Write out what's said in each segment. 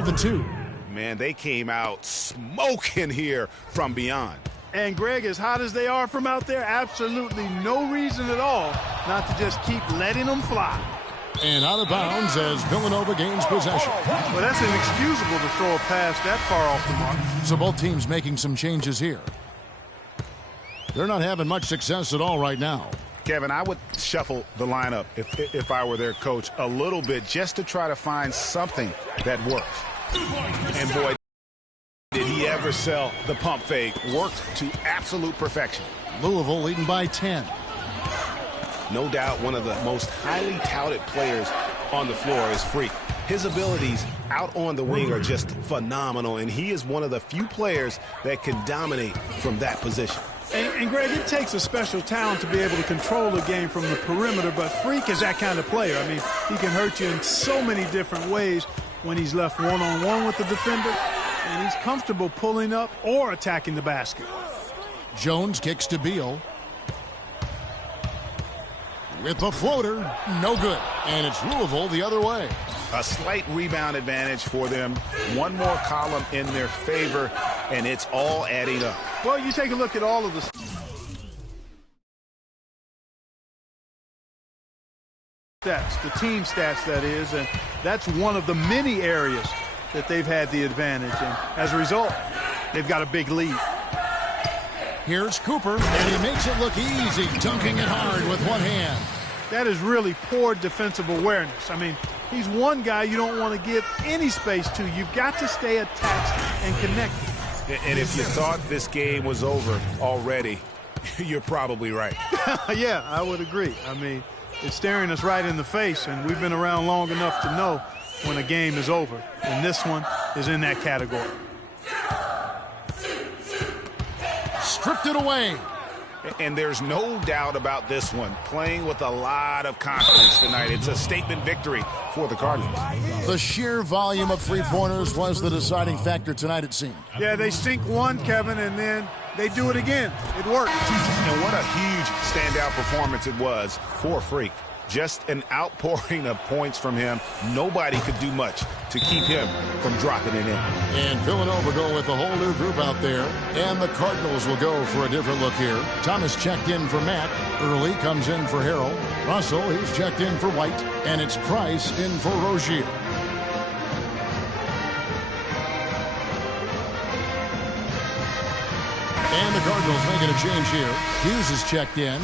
at the 2. Man, they came out smoking here from beyond. And, Greg, as hot as they are from out there, absolutely no reason at all not to just keep letting them fly. And out of bounds as Villanova gains possession. Well, that's inexcusable to throw a pass that far off the mark. So both teams making some changes here. They're not having much success at all right now. Kevin, I would shuffle the lineup if I were their coach a little bit just to try to find something that works. And, boy, did he ever sell the pump fake. Worked to absolute perfection. Louisville leading by 10. No doubt one of the most highly touted players on the floor is Freak. His abilities out on the wing are just phenomenal, and he is one of the few players that can dominate from that position. And Greg, it takes a special talent to be able to control the game from the perimeter, but Freak is that kind of player. I mean, he can hurt you in so many different ways when he's left one-on-one with the defender, and he's comfortable pulling up or attacking the basket. Jones kicks to Beal. With the floater, no good. And it's Louisville the other way. A slight rebound advantage for them. One more column in their favor, and it's all adding up. Well, you take a look at all of the stats, the team stats, that is, and that's one of the many areas that they've had the advantage. And as a result, they've got a big lead. Here's Cooper, and he makes it look easy, dunking it hard with one hand. That is really poor defensive awareness. I mean, he's one guy you don't want to give any space to. You've got to stay attached and connected. And if you thought this game was over already, you're probably right. Yeah, I would agree. I mean, it's staring us right in the face, and we've been around long enough to know when a game is over. And this one is in that category. Stripped it away. And there's no doubt about this one. Playing with a lot of confidence tonight. It's a statement victory for the Cardinals. The sheer volume of three-pointers was the deciding factor tonight, it seemed. Yeah, they sink one, Kevin, and then they do it again. It worked. And what a huge standout performance it was for Freak. Just an outpouring of points from him. Nobody could do much to keep him from dropping it in. And Villanova go with a whole new group out there. And the Cardinals will go for a different look here. Thomas checked in for Matt. Early comes in for Harrell. Russell, he's checked in for White. And it's Price in for Rozier. And the Cardinals making a change here. Hughes is checked in.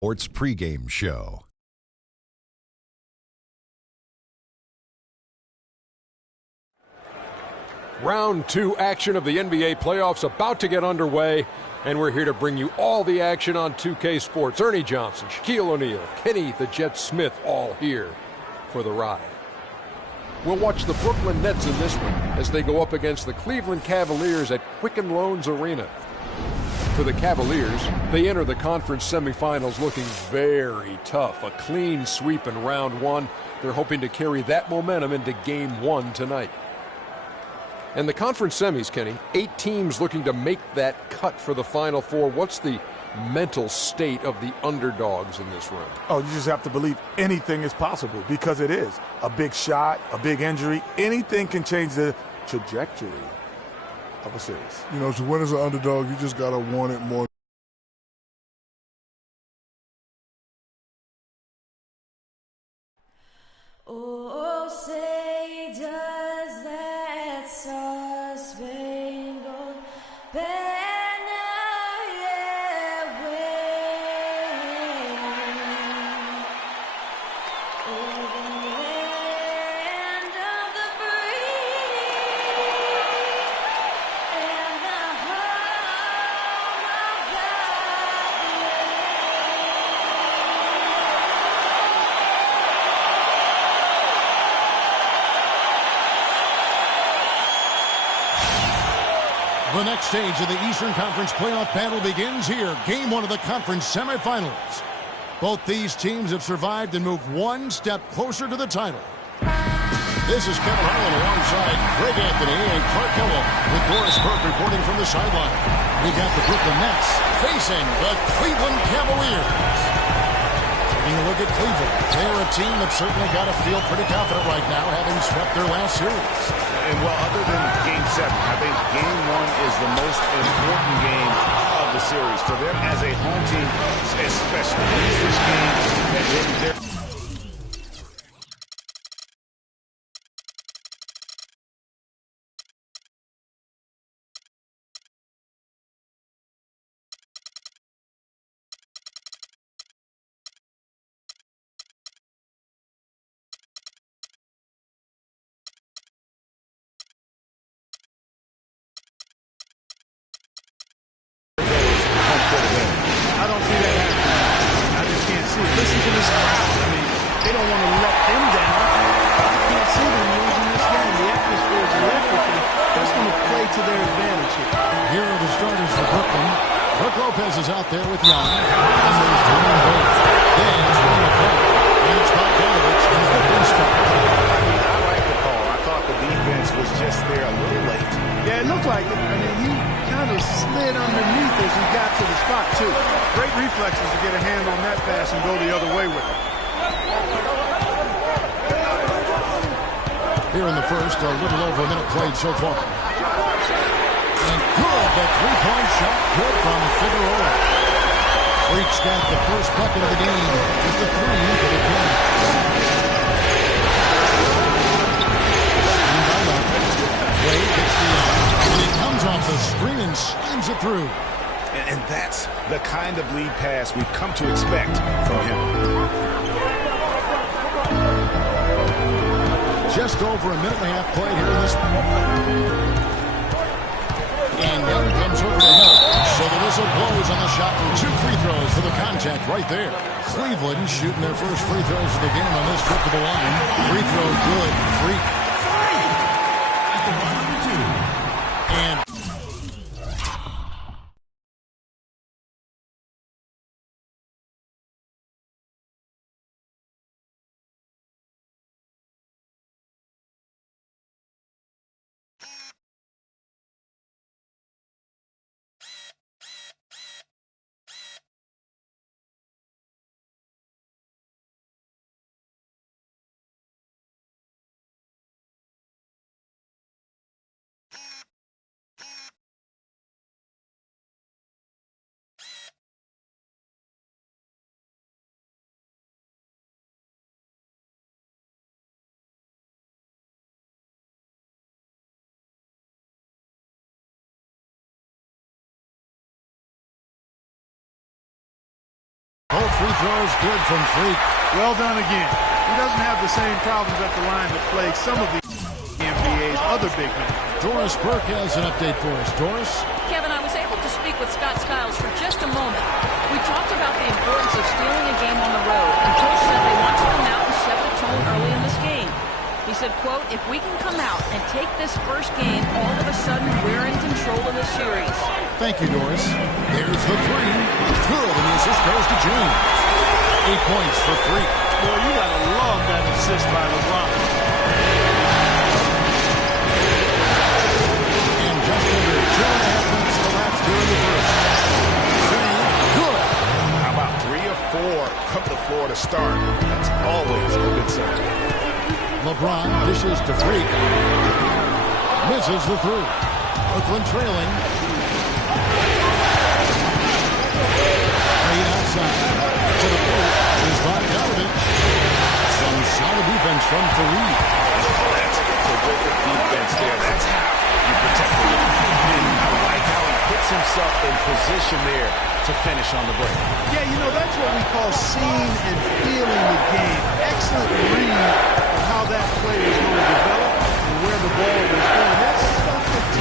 Sports pregame show. Round 2 action of the NBA playoffs about to get underway, and we're here to bring you all the action on 2K Sports. Ernie Johnson, Shaquille O'Neal, Kenny the Jet Smith, all here for the ride. We'll watch the Brooklyn Nets in this one as they go up against the Cleveland Cavaliers at Quicken Loans Arena. For the Cavaliers, they enter the conference semifinals looking very tough. A clean sweep in round 1. They're hoping to carry that momentum into game 1 tonight. And the conference semis, Kenny, 8 teams looking to make that cut for the Final Four. What's the mental state of the underdogs in this run? Oh, you just have to believe anything is possible, because it is. A big shot, a big injury, anything can change the trajectory of a series. You know, to win as an underdog, you just got to want it more. Oh, say does that star-spangled banner yet wave over the land of the free and the home of the The next stage of the Eastern Conference playoff battle begins here. Game 1 of the conference semifinals. Both these teams have survived and moved one step closer to the title. This is Kevin Harlan alongside Greg Anthony and Clark Kellogg with Doris Burke reporting from the sideline. We got the Brooklyn Nets facing the Cleveland Cavaliers. Taking a look at Cleveland, they're a team that's certainly got to feel pretty confident right now, having swept their last series. And well, other than Game 7, I think Game 1 is the most important game of the series for them as a home team, especially. This is this game that they're I don't see that happening. I just can't see it. Listen to this crowd. I mean, they don't want to let them down. I can't see them losing this game. The atmosphere is electric, and that's going to play to their advantage here. Here are the starters for Brooklyn. Brook Lopez is out there with Young. And there's Jerome Bates. Then it's Ray McCall. And it's Bogdanovich in the first spot. I like the call. I thought the defense was just there a little late. Yeah, it looked like it. I mean, he kind of slid underneath as he got to the spot, too. Great reflexes to get a hand on that pass and go the other way with it. Here in the first, a little over a minute played so far. And good, the three-point shot, good from Figueroa. Freak's got the first bucket of the game. Just a three for the Kings. Wade gets the and he comes off the screen and slams it through. And that's the kind of lead pass we've come to expect from him. Just over a minute and a half played here in this one. And Young comes over to help. So the whistle blows on the shot and 2 free throws for the contact right there. Cleveland shooting their first free throws of the game on this trip to the line. Free throw good. Freak free throws good from Freak. Well done again. He doesn't have the same problems at the line that plague some of the NBA's other big men. Doris Burke has an update for us. Doris? Kevin, I was able to speak with Scott Skiles for just a moment. We talked about the importance of stealing a game on the road, and Coach said they want to come out and set the tone early in this game. He said, quote, if we can come out and take this first game, all of a sudden we're in control of the series. Thank you, Doris. There's the three. Good, and the assist goes to James. 8 points for Freak. Boy, you gotta love that assist by LeBron. And just under 2.5 minutes elapsed here in the first. Good. How about 3 of 4 from the floor to start? That's always a good sign. LeBron dishes to Freak. Misses the three. Brooklyn trailing. Right outside. To the post. Is Bogdanovich. Some solid defense from Fareed. That's terrific defense there. That's how you protect the rim. And I like how he puts himself in position there to finish on the break. Yeah, you know, that's what we call seeing and feeling the game. Excellent read of how that play was going to develop and where the ball was going. That's stuff that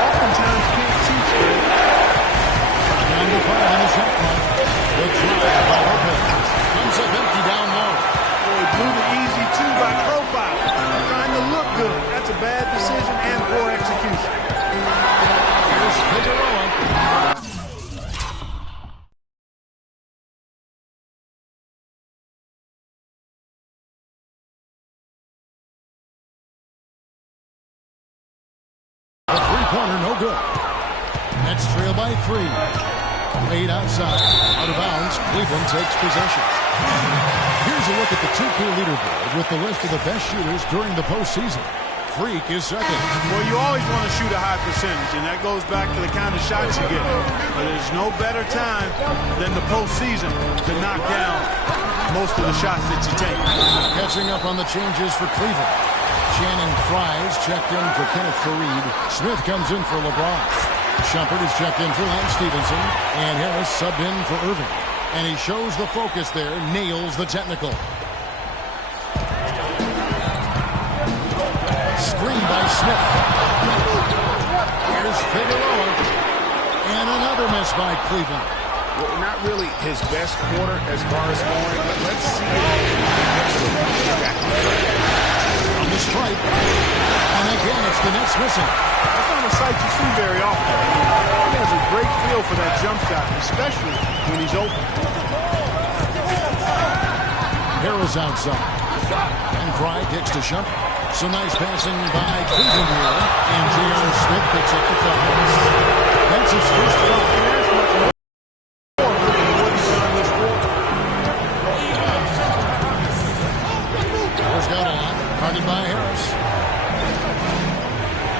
oftentimes can't teach you. Down to 5 on the shot clock. The drive by Lopez. Comes up empty down low. Boy, blew the easy two by Profile. Trying to look good. That's a bad decision and poor execution. Here's Figueroa. A three-pointer, no good. Nets trail by 3. Laid outside. Out of bounds. Cleveland takes possession. Here's a look at the 2K leaderboard with the list of the best shooters during the postseason. Freak is second. Well, you always want to shoot a high percentage, and that goes back to the kind of shots you get. But there's no better time than the postseason to knock down most of the shots that you take. Catching up on the changes for Cleveland. Channing Fries checked in for Kenneth Fareed. Smith comes in for LeBron. Shumpert is checked in for Lance Stevenson. And Harris subbed in for Irving. And he shows the focus there, nails the technical. Screen by Smith. Here's Figueroa. And another miss by Cleveland. Well, not really his best quarter as far as scoring, but let's see if he gets back on track. On the stripe. And again, it's the Nets missing. That's not a sight you see very often. He has a great feel for that jump shot, especially when he's open. Harris outside. And Fry kicks to Shumpert. So nice passing by Cleveland here. And J.R. Smith picks up the fouls. That's his first foul. Harris got on. Guarded by Harris.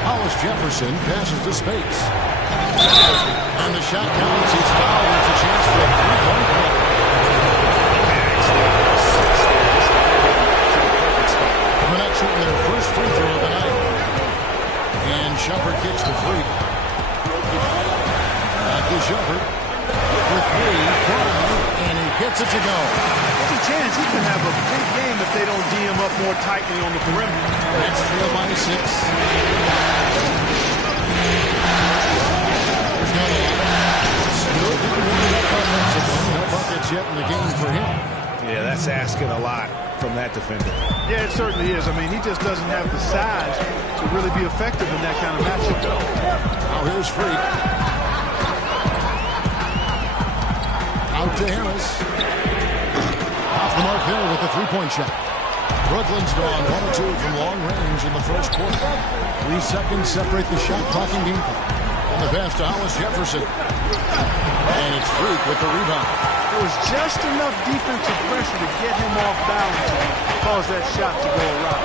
Hollis Jefferson passes to Spates. And the shot counts. He's fouled. It's a chance for a three-point play. They're not shooting their first free throw of the night. And Shumpert kicks the free. Back to Shumpert. For 3, and he gets it to go. There's a chance he can have a big game if they don't D him up more tightly on the perimeter. That's trail by 6. There's no still doing enough offensively. No buckets yet in the game for him. Yeah, that's asking a lot from that defender. Yeah, it certainly is. I mean, he just doesn't have the size to really be effective in that kind of matchup. Now here's Freak. Out to Harris. Off the mark there with the three-point shot. Brooklyn's gone 1 or 2 from long range in the first quarter. 3 seconds separate the shot clock and game clock. And the pass to Hollis Jefferson. And it's Freak with the rebound. There was just enough defensive pressure to get him off balance and cause that shot to go awry.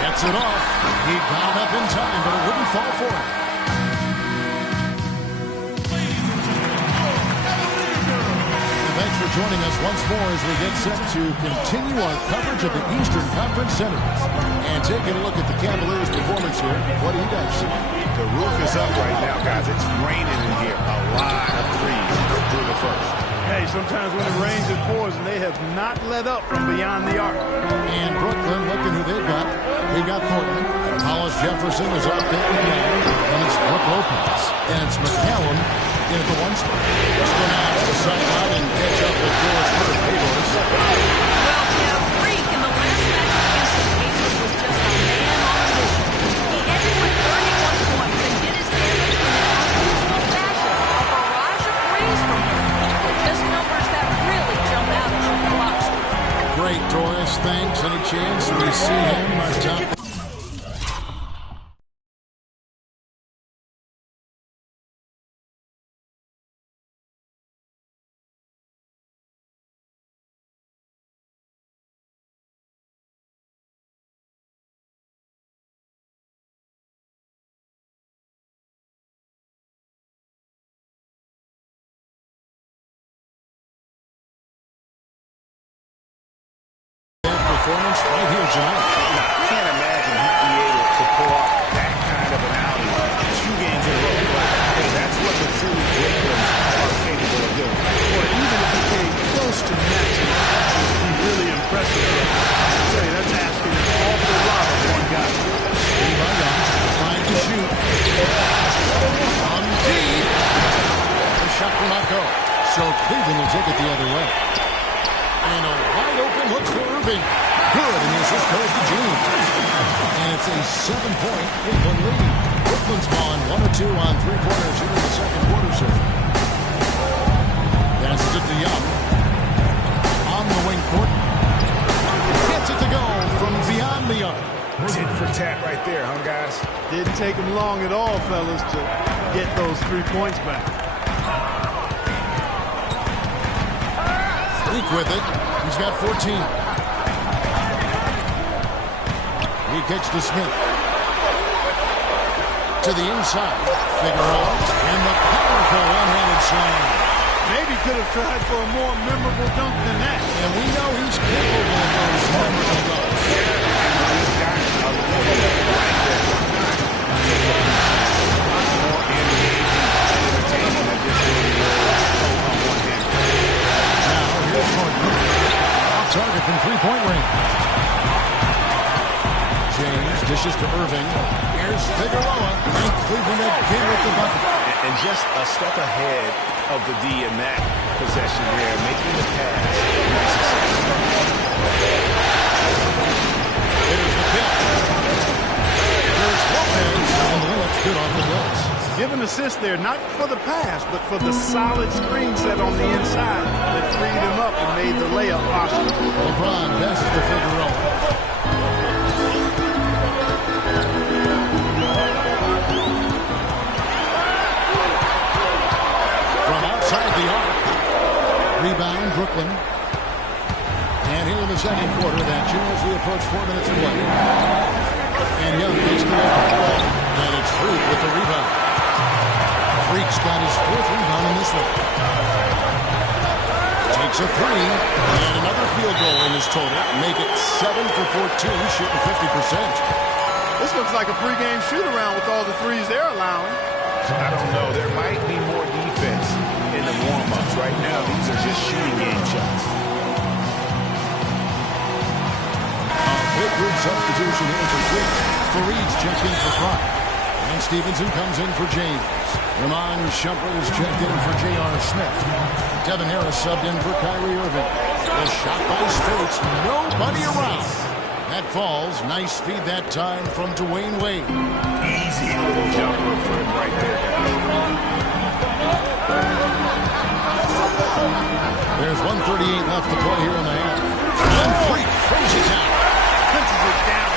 Gets it off. He got it up in time, but it wouldn't fall for him. Thanks for joining us once more as we get set to continue our coverage of the Eastern Conference Semis. And taking a look at the Cavaliers' performance. performance here. What do you guys see? The roof is up right now, guys. It's raining in here. A lot of threes through the first. Hey, sometimes when it rains, it pours, and they have not let up from beyond the arc. And Brooklyn, looking who they've got. They got Thornton. Hollis Jefferson is up there again. And it's Brook Lopez. And it's McCallum in at the one spot. Let's go now to the sideline and catch up with Doris Bird. Hey, Doris. Well, yeah, Freak in the last match against the Pacers was just a man on a mission. He ended with 31 points and did his damage in an unusual fashion. A barrage of threes from him. Just numbers that really jump out at you in the box score. Great, Doris. Thanks. Any chance we see him on top? Performance right here tonight. I can't imagine he'd be able to pull off that kind of an outing 2 games in a row. Hey, that's what the truly great ones are capable of doing. Or even if he came close to matching, he'd be really impressive. I'll tell you, that's asking an awful lot of one guy. Levi Young trying to shoot. On deep. The shot will not go. So Cleveland will take it the other way. And a wide open look for Irving. Good, and this is Kobe James. And it's a 7-point Cleveland lead. Brooklyn's gone 1 or 2 on 3-pointers here in the second quarter, sir. Passes it to Young. On the wing court. Gets it to go from beyond the arc. Tit for tat right there, huh, guys? Didn't take him long at all, fellas, to get those 3 points back. Freak with it. He's got 14. He kicks to Smith. To the inside. Figueroa. And the powerful one-handed slam. Maybe could have tried for a more memorable dunk than that. And we know he's capable of those memorable dunks. He's got a little bit right there. More entertaining than just doing on one hand. Now, here's Thornton. Off target from three-point range. James dishes to Irving. Here's Figueroa. And Cleveland again with the bucket. And just a step ahead of the D in that possession there, making the pass necessary. There's the pick. There's Lopez. And the layup's good off the glass. Give an assist there, not for the pass, but for the solid screen set on the inside that freed him up and made the layup possible. LeBron passes to Figueroa. From outside the arc. Rebound, Brooklyn. And here in the second quarter of action as we approach 4 minutes to play. And Young takes the ball. And it's Freak with the rebound. Freak's got his 4th rebound in this one. Takes a 3. And another field goal in his total. Make it 7 for 14, shooting 50%. This looks like a pregame shoot-around with all the threes they're allowing. I don't know. There might be more defense in the warm-ups. Right now, these are just shooting game shots. Big group substitution here for Freak. Fareed's checked in for Fry. And Stevenson comes in for James. Ramon Shumpert is checked in for J.R. Smith. Devin Harris subbed in for Kyrie Irving. The shot by Spates. Nobody around. That falls. Nice feed that time from Dwayne Wade. Easy little jumper for him right there. There's 1:38 left to play here in the half. And Freak throws it down. Punches it down.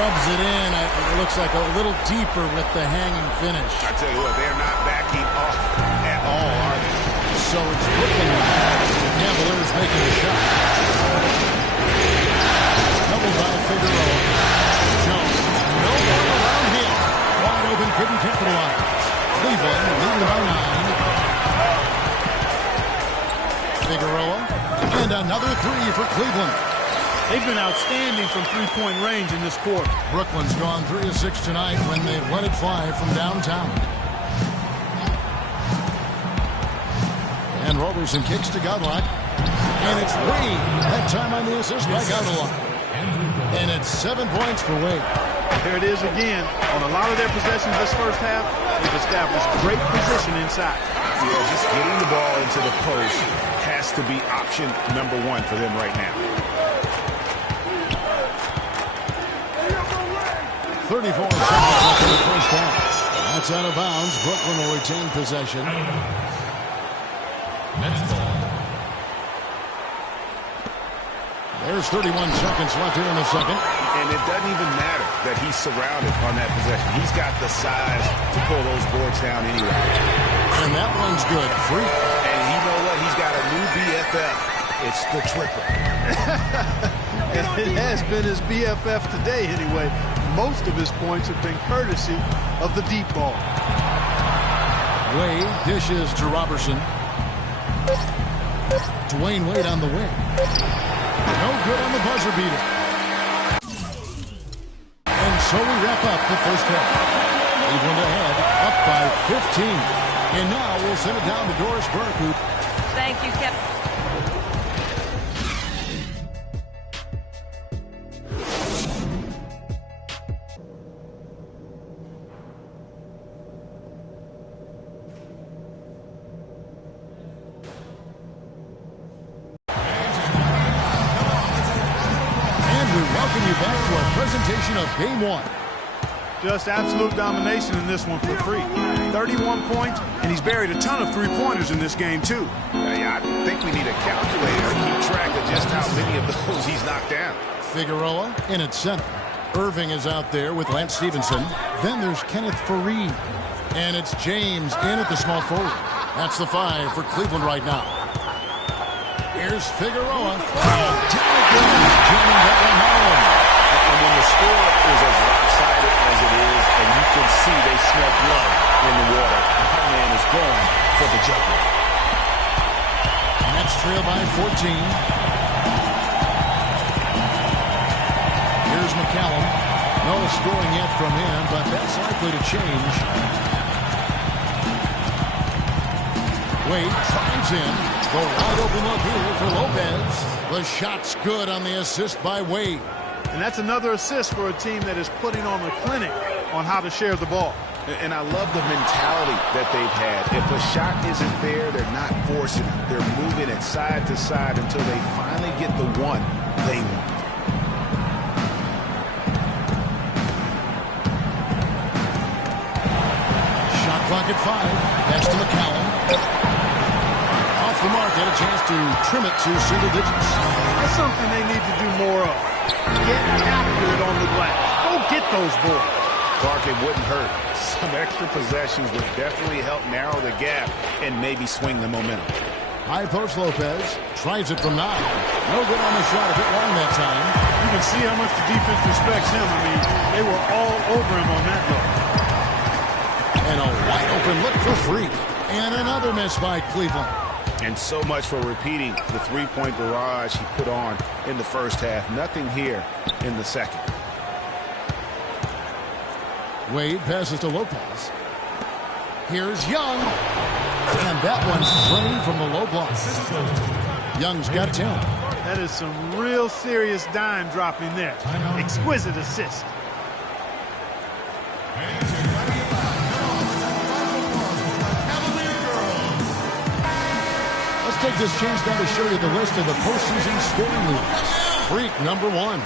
Rubs it in. It looks like a little deeper with the hanging finish. I tell you what, they're not backing off at all, are they? So it's Brooklyn now. The Cavaliers making a shot. Doubled by Figueroa. Jones. No one around him. Wide open, couldn't capitalize. Cleveland leading by 9. Figueroa. And another 3 for Cleveland. They've been outstanding from three-point range in this quarter. Brooklyn's gone 3 of 6 tonight when they've let it fly from downtown. And Roberson kicks to Godlock. And it's Wade. That time on the assist by Godlock. And it's 7 points for Wade. There it is again. On a lot of their possessions this first half, they've established great position inside. Yeah, just getting the ball into the post has to be option number 1 for them right now. 34 seconds left in the first half. That's out of bounds. Brooklyn will retain possession. Next ball. There's 31 seconds left here in the second. And it doesn't even matter that he's surrounded on that possession. He's got the size to pull those boards down anyway. And that one's good. Free. And you know what? He's got a new BFF. It's the triple. And it has been his BFF today anyway. Most of his points have been courtesy of the deep ball. Wade dishes to Robertson. Dwayne Wade on the wing. No good on the buzzer beater. And so we wrap up the first half. Cleveland ahead, up by 15. And now we'll send it down to Doris Burke, who... Thank you, Kevin. Presentation of Game 1. Just absolute domination in this one for Free. 31 points, and he's buried a ton of three-pointers in this game, too. Yeah, I think we need a calculator to keep track of just how many of those he's knocked down. Figueroa in at center. Irving is out there with Lance Stevenson. Then there's Kenneth Faried. And it's James in at the small forward. That's the 5 for Cleveland right now. Here's Figueroa. Oh, down it goes. Jamming that one home. And when the score is as lopsided as it is, and you can see they smell blood in the water, our man is going for the jugular. Nets trail by 14. Here's McCallum. No scoring yet from him, but that's likely to change. Wade drives in. The wide open look here for Lopez. The shot's good on the assist by Wade. And that's another assist for a team that is putting on a clinic on how to share the ball. And I love the mentality that they've had. If a shot isn't there, they're not forcing it. They're moving it side to side until they finally get the one they want. Shot clock at 5. Pass to McCallum. Off the mark, had a chance to trim it to single digits. That's something they need to do more of. Get after it on the glass. Go get those boards. Clark, it wouldn't hurt. Some extra possessions would definitely help narrow the gap and maybe swing the momentum. High post Lopez. Tries it from 9. No good on the shot. A bit long that time. You can see how much the defense respects him. I mean, they were all over him on that look. And a wide open look for Free. And another miss by Cleveland. And so much for repeating the three-point barrage he put on in the first half. Nothing here in the second. Wade passes to Lopez. Here's Young. And that one's drained from the low block. Young's got 10. That is some real serious dime dropping there. Exquisite assist. Take this chance now to show you the list of the postseason scoring leaders. Freak number 1.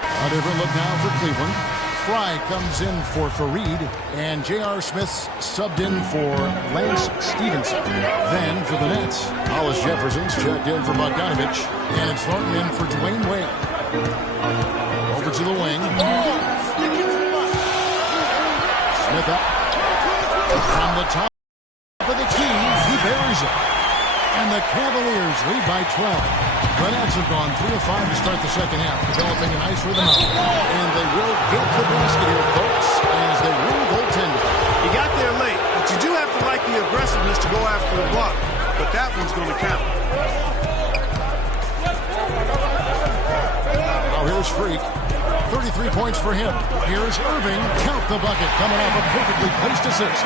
A different look now for Cleveland. Fry comes in for Faried, and J.R. Smith's subbed in for Lance Stevenson. Then for the Nets, Hollis Jefferson's checked in for Bogdanovich, and it's Thornton in for Dwayne Wade. Over to the wing. Smith up. From the top of the key, he buries it. And the Cavaliers lead by 12. Grenades have gone 3 of 5 to start the second half, developing a nice rhythm out. And they will get the basket here, folks, as they rule goaltending. He got there late, but you do have to like the aggressiveness to go after the block. But that one's going to count. Now here's Freak. 33 points for him. Here's Irving. Count the bucket. Coming off a perfectly placed assist.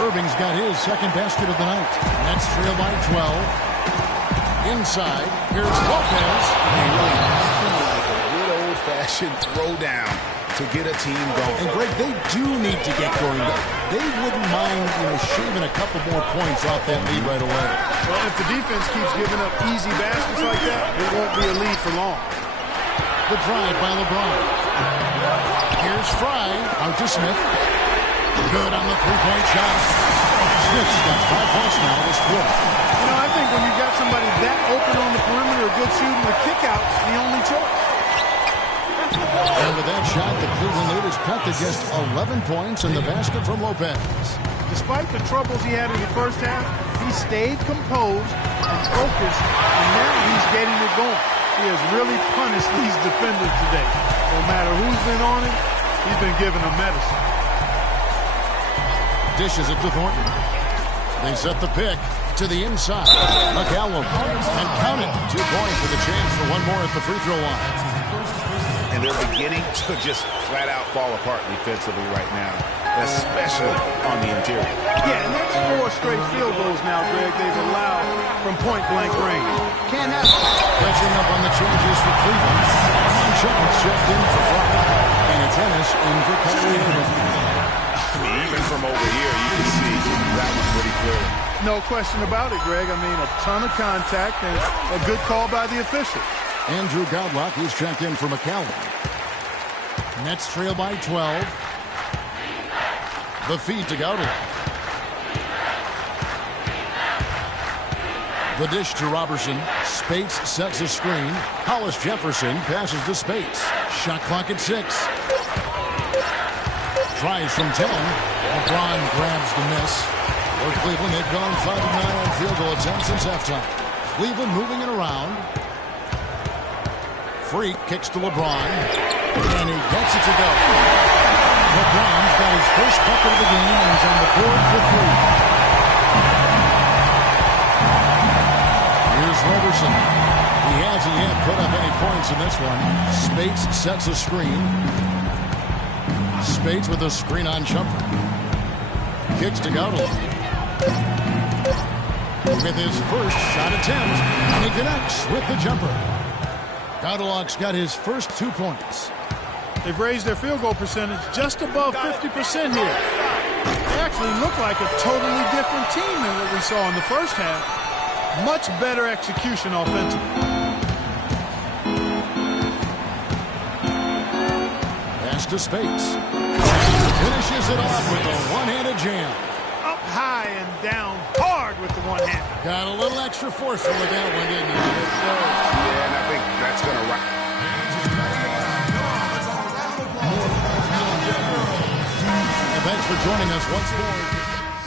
Irving's got his second basket of the night. Nets trail by 12. Inside. Here's Lopez. Like a good old-fashioned throwdown to get a team going. And Greg, they do need to get going. They wouldn't mind, shaving a couple more points off that lead right away. Well, if the defense keeps giving up easy baskets like that, it won't be a lead for long. The drive by LeBron. Here's Fry. Out to Smith. Good on the three-point shot. Smith's got 5 points now this quarter. I think when you've got somebody that open on the perimeter, a good shooting, the kick-out's the only choice. And with that shot, the Cleveland lead is cut to just 11 points in the basket from Lopez. Despite the troubles he had in the first half, he stayed composed and focused, and now he's getting it going. He has really punished these defenders today. No matter who's been on him, he's been giving them medicine. Dishes it to Thornton. They set the pick to the inside. McCallum. And count it. 2 points with a chance for one more at the free throw line. And they're beginning to just flat out fall apart defensively right now, especially on the interior. Yeah, and that's 4 straight field goals now, Greg, they've allowed from point-blank range. Can't have it. Catching up on the changes for Cleveland. Armon Shumpert checked in for Fry. And it's Ennis in for Kyrie Irving. Even from over here, you can see that one pretty clear. No question about it, Greg. I mean, a ton of contact and a good call by the official. Andrew Godlock, he's checked in for McCallum. Nets trail by 12. The feed to Gaudelin. The dish to Robertson. Spates sets a screen. Hollis Jefferson passes to Spates. Shot clock at 6. Tries from 10. LeBron grabs the miss. For Cleveland, they've gone 5 of 9 on field goal attempts since halftime. Cleveland moving it around. Freak kicks to LeBron. And he gets it to go. LeBron's got his first bucket of the game, and he's on the board for 3. Here's Robertson. He hasn't yet put up any points in this one. Spates sets a screen. Spates with a screen on Shumpert. Kicks to Gaudelin. With his first shot attempt, and he connects with the jumper. Gaudeloc's got his first 2 points. They've raised their field goal percentage just above 50% here. They actually look like a totally different team than what we saw in the first half. Much better execution offensively. Pass to Spates. Finishes it off with a one-handed jam. Up high and down hard with the one hand. Got a little extra forceful with that one, didn't he? Yeah, and I think that's going to rock. And thanks for joining us once more.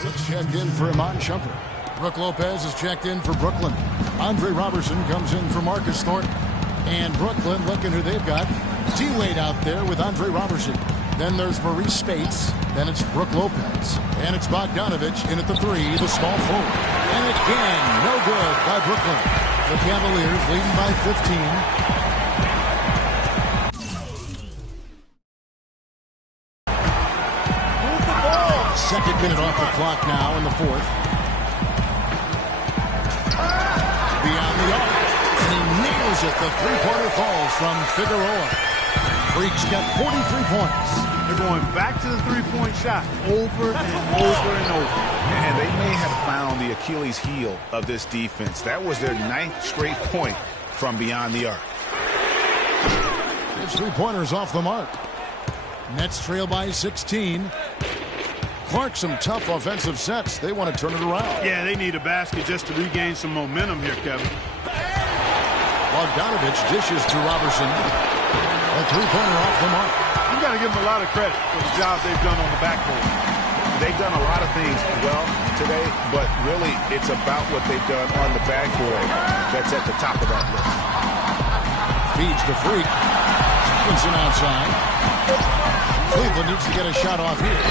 Let's check in for Armon Shumpert. Brook Lopez is checked in for Brooklyn. Andre Robertson comes in for Marcus Thornton. And Brooklyn, looking who they've got. D-Wade out there with Andre Robertson. Then there's Maurice Spates. Then it's Brook Lopez. And it's Bogdanovich in at the 3, the small forward. And again, no good by Brooklyn. The Cavaliers leading by 15. Second minute off the clock now in the 4th. Beyond the arc. And he nails it. The three-pointer falls from Figueroa. Freak's got 43 points. They're going back to the three-point shot over and over and over. And they may have found the Achilles heel of this defense. That was their 9th straight point from beyond the arc. His three-pointers off the mark. Nets trail by 16. Clark, some tough offensive sets. They want to turn it around. Yeah, they need a basket just to regain some momentum here, Kevin. Bogdanovich dishes to Robertson. A three-pointer off the mark. You got to give them a lot of credit for the job they've done on the backboard. They've done a lot of things well to today, but really it's about what they've done on the backboard that's at the top of that list. Feeds to Freak. Stevenson outside. Cleveland needs to get a shot off here.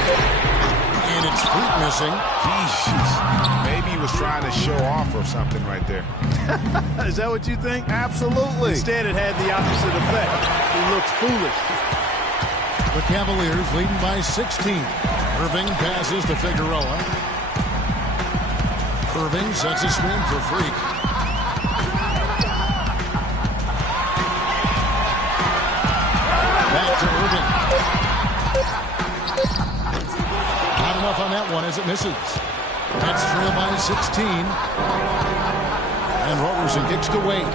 And it's Freak missing. Jeez. Maybe he was trying to show off or something right there. Is that what you think? Absolutely. Instead, it had the opposite effect. He looked foolish. The Cavaliers leading by 16. Irving passes to Figueroa. Irving sets a screen for Freak. Back to Irving. Not enough on that one as it misses. That's trailed by 16. And Roberson kicks to Wade.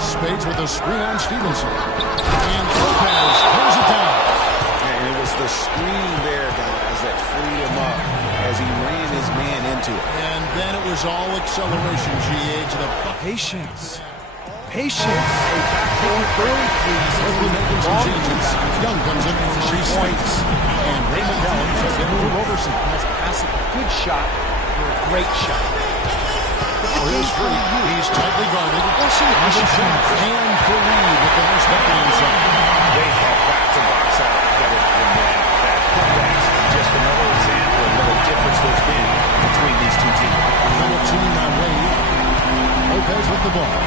Spades with a screen on Stevenson. And Lopez pulls it down. And it was the screen there, guys, that freed him up as he ran his man into it. And then it was all acceleration, GH. Patience. Patience. A backdoor early, please. We're making some changes. Young comes in for 3 points. And Raymond Allen says in for Roberson. That's passing. Good shot for a great shot. Oh, here's Freak. He's tightly guarded. Nice shot. And for Reed with the nice back inside. They have got to box out better than that. That's just another example of what a difference there's been between these two teams. 14 by Wade. Lopez with the ball.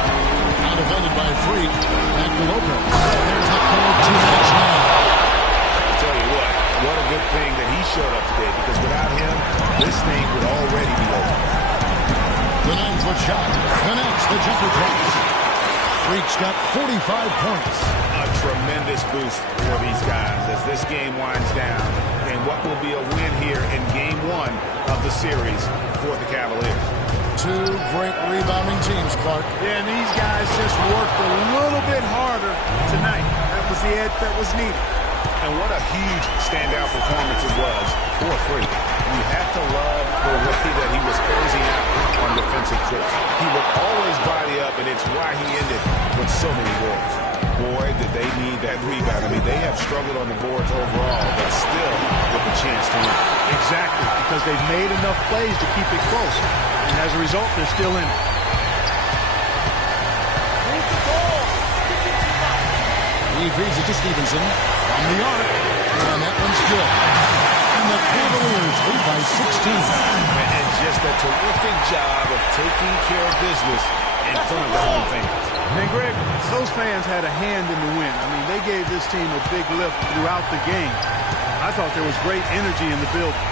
Now defended by Freak. Back to Lopez. There's the cold 2 minutes now. I'll tell you what a good thing that he showed up today, because without him, this thing would already be over. The 9-foot shot connects the jumper drops. Freak's got 45 points. A tremendous boost for these guys as this game winds down, and what will be a win here in Game 1 of the series for the Cavaliers. 2 great rebounding teams, Clark. Yeah, and these guys just worked a little bit harder tonight. That was the edge that was needed. And what a huge standout performance it was for Freak. You have to love the way that he was closing out on defensive trips. He would always body up, and it's why he ended with so many boards. Boy, did they need that rebound. I mean, they have struggled on the boards overall, but still with a chance to win. Exactly, because they've made enough plays to keep it close. And as a result, they're still in it. He feeds it to Stevenson from the arc, and that one's good. And the Cavaliers lead by 16. And just a terrific job of taking care of business in front of the home fans. And Greg, those fans had a hand in the win. I mean, they gave this team a big lift throughout the game. I thought there was great energy in the building.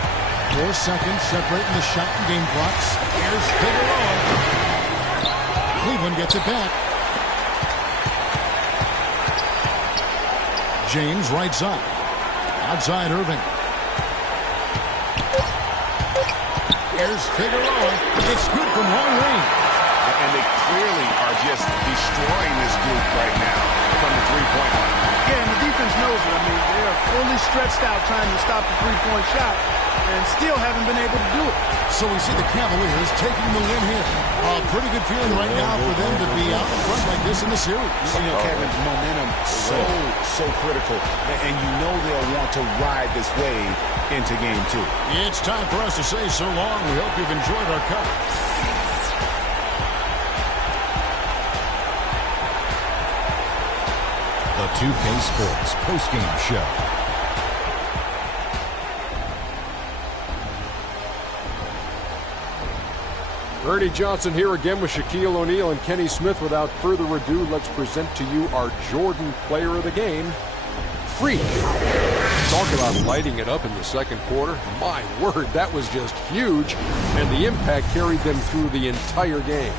4 seconds separating the shot and game clocks. Here's Figueroa. Cleveland gets it back. James right side. Outside Irving. Here's Figueroa. It's good from long range. And they clearly are just destroying this group right now from the three-point line. Yeah, and the defense knows it. I mean, they are fully stretched out trying to stop the three-point shot and still haven't been able to do it. So we see the Cavaliers taking the win here. A pretty good feeling right now for them to be out in front like this in the series. You know, Kevin, momentum so critical. And you know they'll want to ride this wave into Game 2. It's time for us to say so long. We hope you've enjoyed our coverage. The 2K Sports postgame show. Ernie Johnson here again with Shaquille O'Neal and Kenny Smith. Without further ado, let's present to you our Jordan player of the game, Freak. Talk about lighting it up in the second quarter. My word, that was just huge, and the impact carried them through the entire game.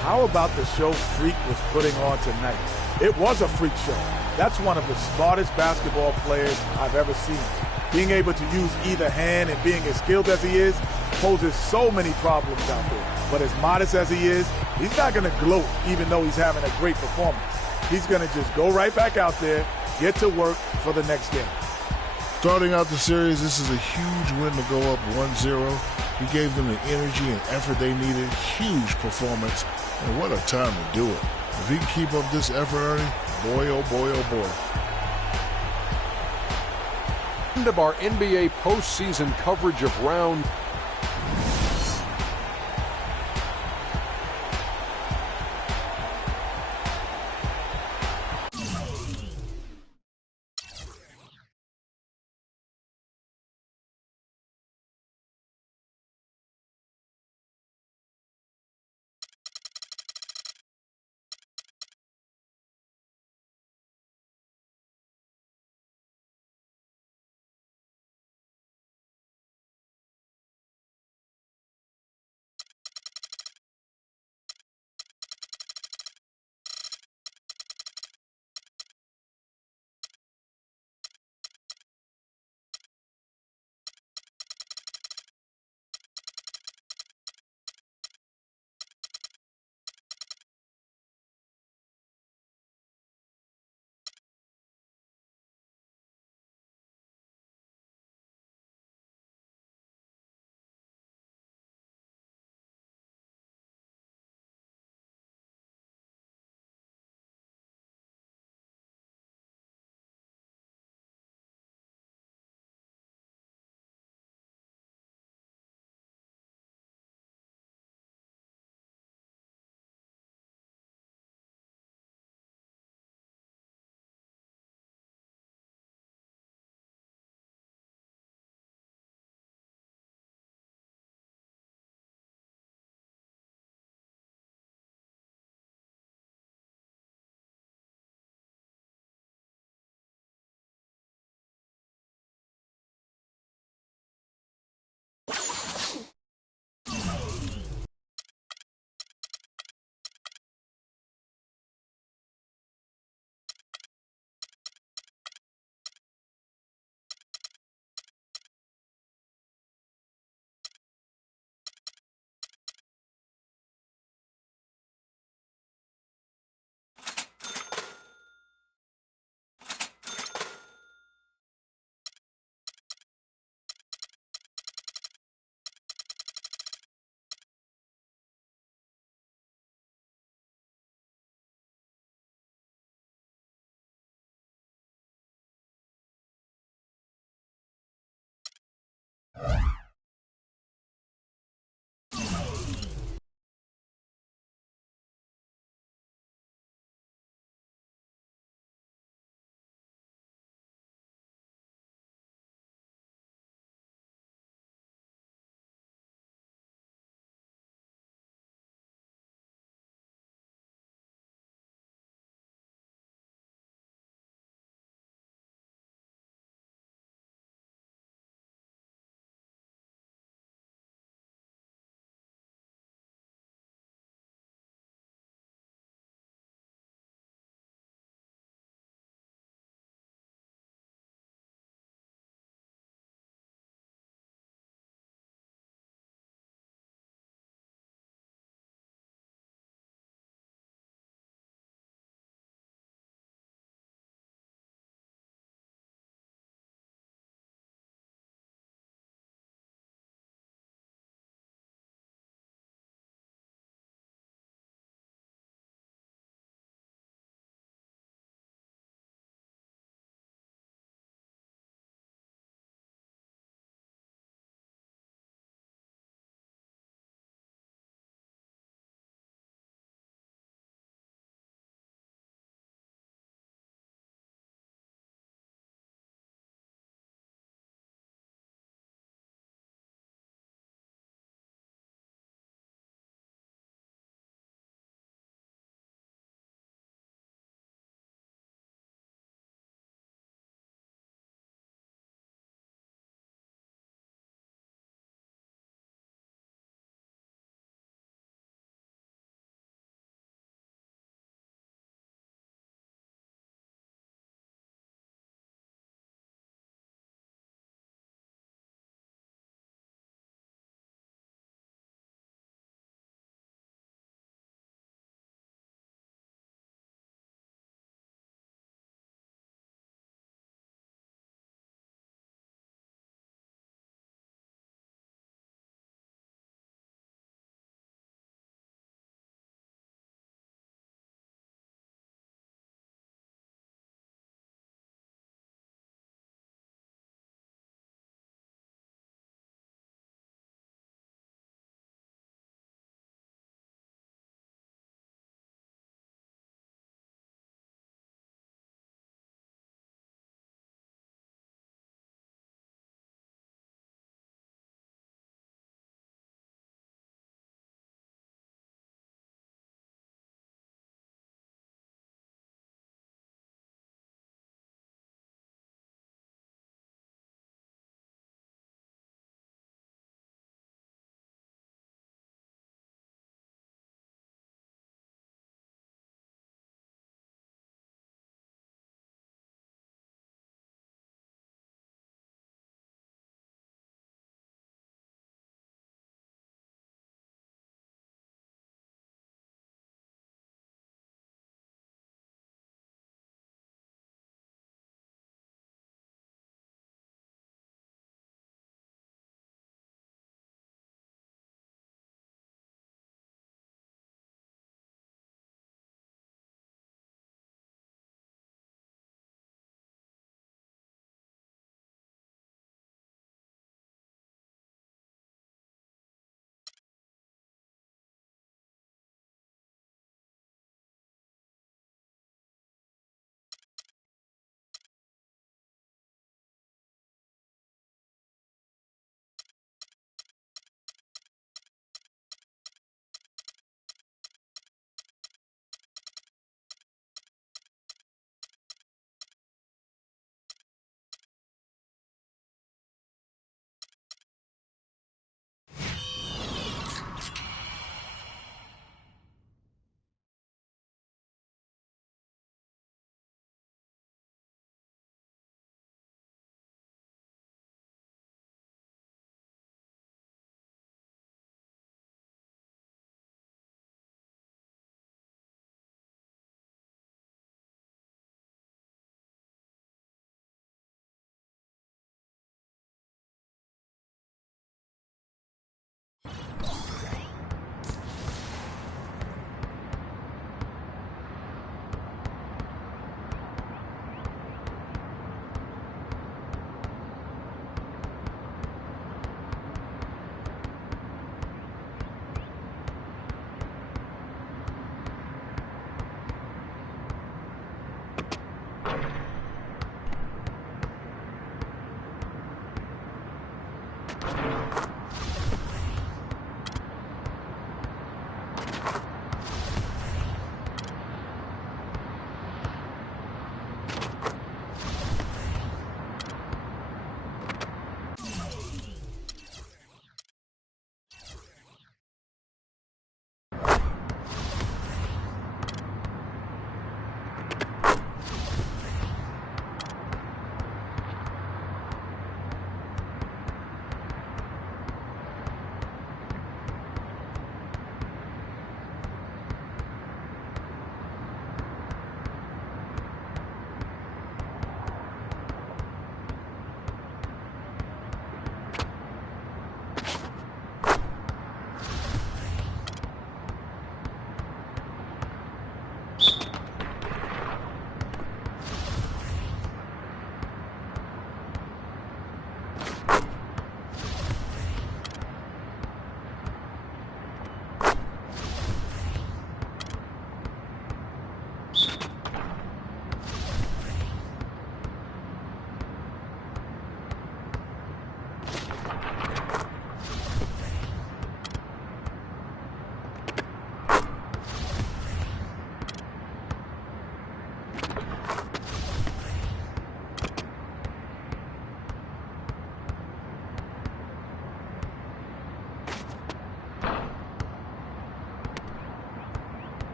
How about the show Freak was putting on tonight? It was a freak show. That's one of the smartest basketball players I've ever seen. Being able to use either hand and being as skilled as he is poses so many problems out there. But as modest as he is, he's not going to gloat even though he's having a great performance. He's going to just go right back out there, get to work for the next game. Starting out the series, this is a huge win to go up 1-0. He gave them the energy and effort they needed. Huge performance. And what a time to do it. If he can keep up this effort, Ernie, boy, oh boy, oh boy. End of our NBA postseason coverage of round.